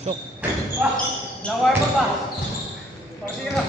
Sok. Wah, lawar mo pa. Pasira.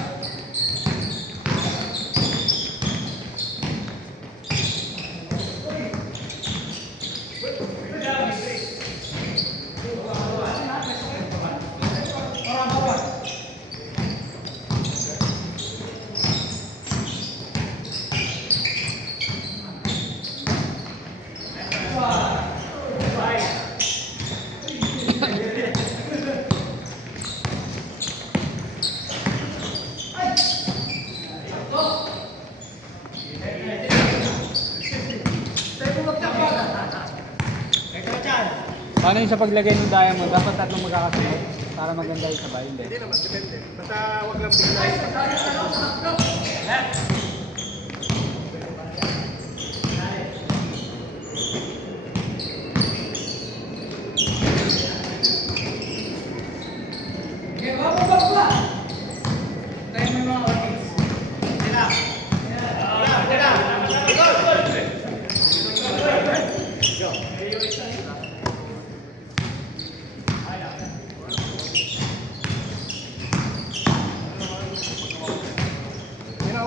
Paano yung sa paglagay ng diamond? Dapat tatlong magkakasunod para maganda yung sabay, hindi? Hindi naman, depende. Basta wag lang bigla.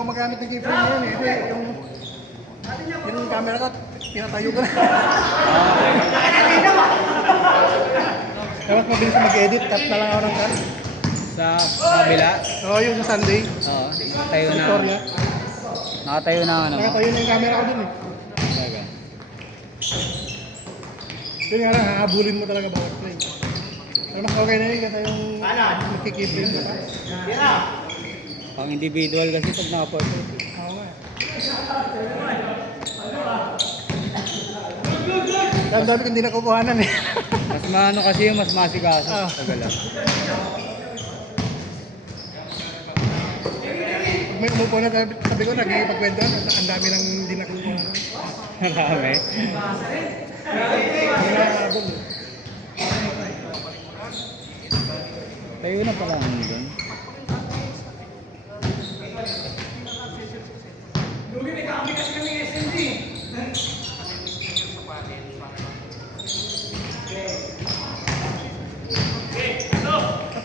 Magamit ng keyframe ngayon eh. Yung camera ko, pinatayo ko na. Dapat mabilis na mag-edit, cut na lang ako ng cut. Sa kabila? Oo, yung sa Sunday. Oo, nakatayo na. Victoria. Nakatayo na ano? Nakatayo na yung camera ko dun eh. Talaga. Yun nga lang, hahabulin mo talaga bawat play. Pero mas okay na yun kasi yung nakikeyframe ka pa. Pang individual kasi pag naka-portrait. Oo nga. Ang dami kong hindi nakukuhanan eh. Mas maano kasi yung mas masikaso. Tagal lang. Pag may umupo na sabi ko, nagkikipagkwentuhan, ang dami lang hindi nakukuhanan. Marami. Tayo na pala ang doon.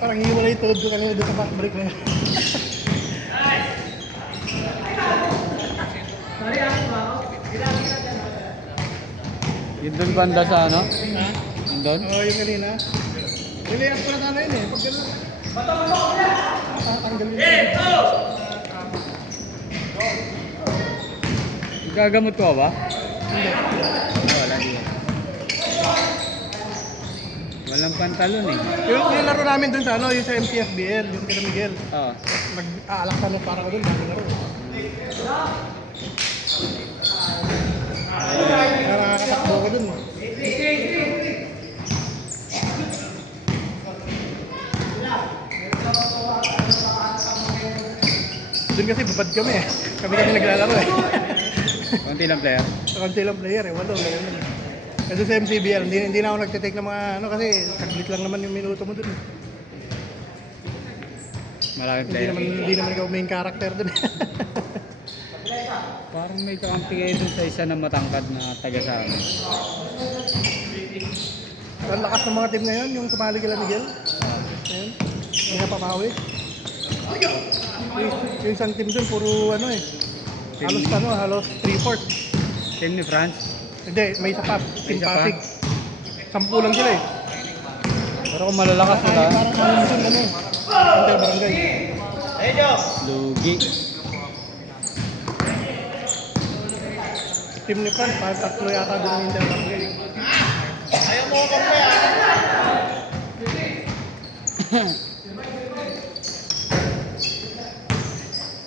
Parang hiwala yung tulog ko kanina doon sa backbreak na yun. Yun doon banda sa ano? Ha? Yun doon? Oo, yung kanina. Relayan ko na sana yun eh. Pag gano'n. Tatanggalin ko. Gagamot ko ba? Hindi. Wala din. Walang pantalon eh. Yung laro namin dun sa ano, yung sa MTFBL, yung kina Miguel. Oo. Nag-aalaksan mo para ko dun, dami laro. Nakakatakbo ko dun. Dun kasi babad kami eh. Kami naglalaro eh. Konti lang player. Konti lang player eh, walo. Kasi sa MCBL, hindi na ako nagtitake ng mga ano kasi saglit lang naman yung minuto mo dun. Maraming player. Hindi naman ikaw main character dun. Parang may kakampi kayo dun sa isa na matangkad na taga sa amin. Ang lakas ng mga team ngayon, yung tumali kila Miguel. Ayun, hindi na papawi. Yung isang team dun, puro ano eh. Halos 3-4. Team ni France. Hindi, may isa pa. Team May isa pa? Pasig. 10 lang sila eh. Pero kung malalakas sila, Parang ano dun, ano. Antay barangay. lugi. Team ni Fran, parang tatlo yata doon ang Inter barangay.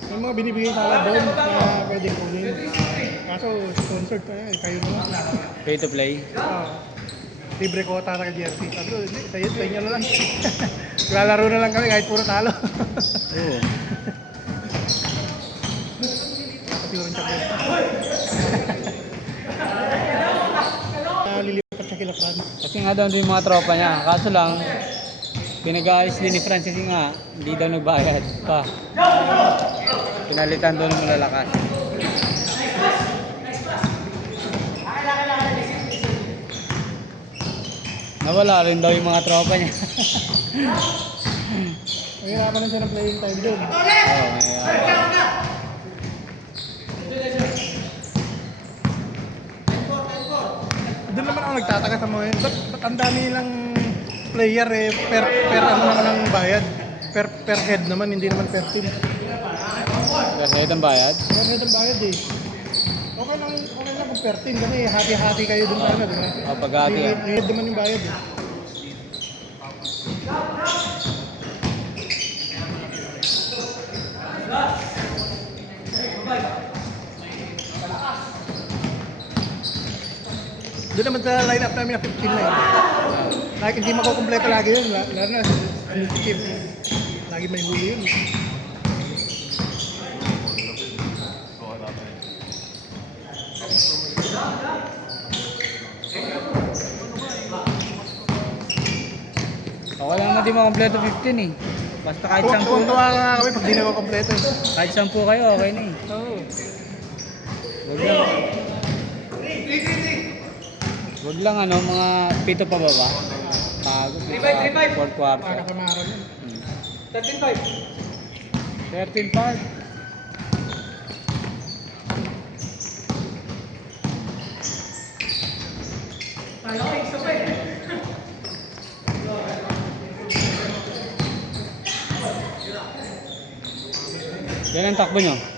May mga binibigay sa doon na pwedeng kunin. Kaso sponsored pa yan, kayo naman. Pay to play. Libre kota na kay jersey. Sabi ko, hindi, sa inyo na lang. Lalaro na lang kami kahit puro talo. Oo. Kasi walang champion. Lilipat siya kila Fran. Kasi nga daw yung mga tropa niya. Kaso lang, pinag-aayos din ni Francis kasi nga, hindi daw nagbayad pa. Pinalitan doon ng malalakas. Nawala rin daw yung mga tropa niya. Mahirapan na siya ng playing time doon. Oo, Doon naman ako nagtataka sa mga yun. Ba't ang dami nilang player eh, per ano naman ang bayad? Per head naman, hindi naman per team. Kasi ang bayad? Per head ang bayad eh. Okay lang kung per team kasi hati-hati kayo dun sa ano, di ba? O, pag-hati yan. Head naman yung bayad eh. Doon naman sa line-up namin na 15 na yun. Like, hindi makukumpleto lagi yun. Lalo na si Kim. Lagi may huli yun. Okay lang na di makompleto 15 eh. Basta kahit 10. Tuwa nga kami pag di nakukumpleto eh. Kahit 10 kayo, okay na eh. Oo. Wag lang ano, mga pito pa baba. Bago, pito pa, fourth quarter. Makakasamaran yun. 13-5. Yan ang takbo nyo. Hindi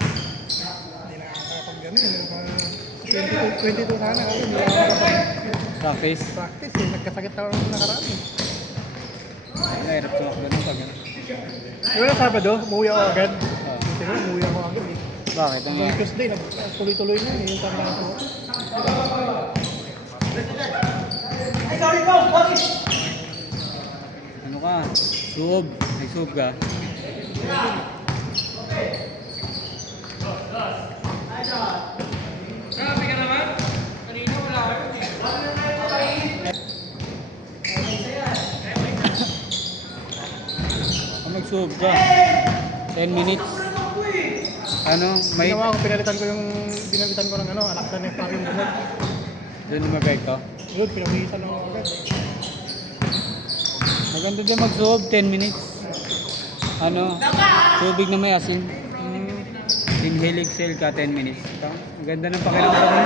nakakapag ganun. 22 sana kasi hindi nakakapag Practice. practice eh. Nagkasakit ako nung nakaraan eh. Mahirap sumakbo ng pag ano. Di ba na Sabado, umuwi ako agad. Oh. Siguro umuwi ako agad eh. Bakit? Ang Noong Tuesday, tuloy-tuloy na eh. Yung tanda ko. ano ka? Suob. May suob ka. Kung mag-suob ka, 10 minutes. Ano? May Ginawa ko, binalitan ko ng ano, alaksan ng parang bunot. doon lumabek to. Yun, pinawisan ako agad. Maganda din mag-suob, 10 minutes. Ano? Tubig na may asin. Inhale, exhale ka, 10 minutes. Ang ganda ng pakiramdam mo.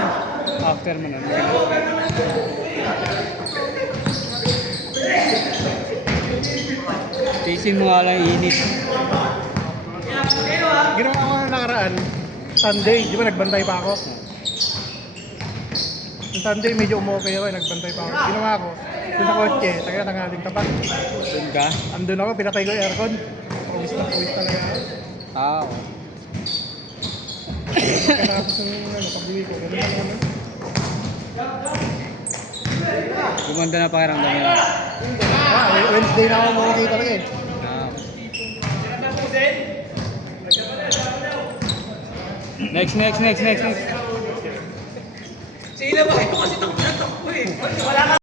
After mo nun. Tasting mo nga lang init. Ginawa ko na nakaraan, Sunday, di ba nagbantay pa ako? Yung Sunday medyo umokay ako, nagbantay pa ako. Ginawa ko, doon sa kotse, taga tangaling tapat. Doon ka? Andun ako, pinatay ko yung aircon. Pawis na pawis talaga ako. Tao. Pagkatapos ng pag-uwi ko, gano'n lang naman. Gumanda na pakiramdam mo. Wednesday na ako makikita talaga eh. Ah. Next. Sila ba? Ito kasi takbo na takbo eh. Wala ka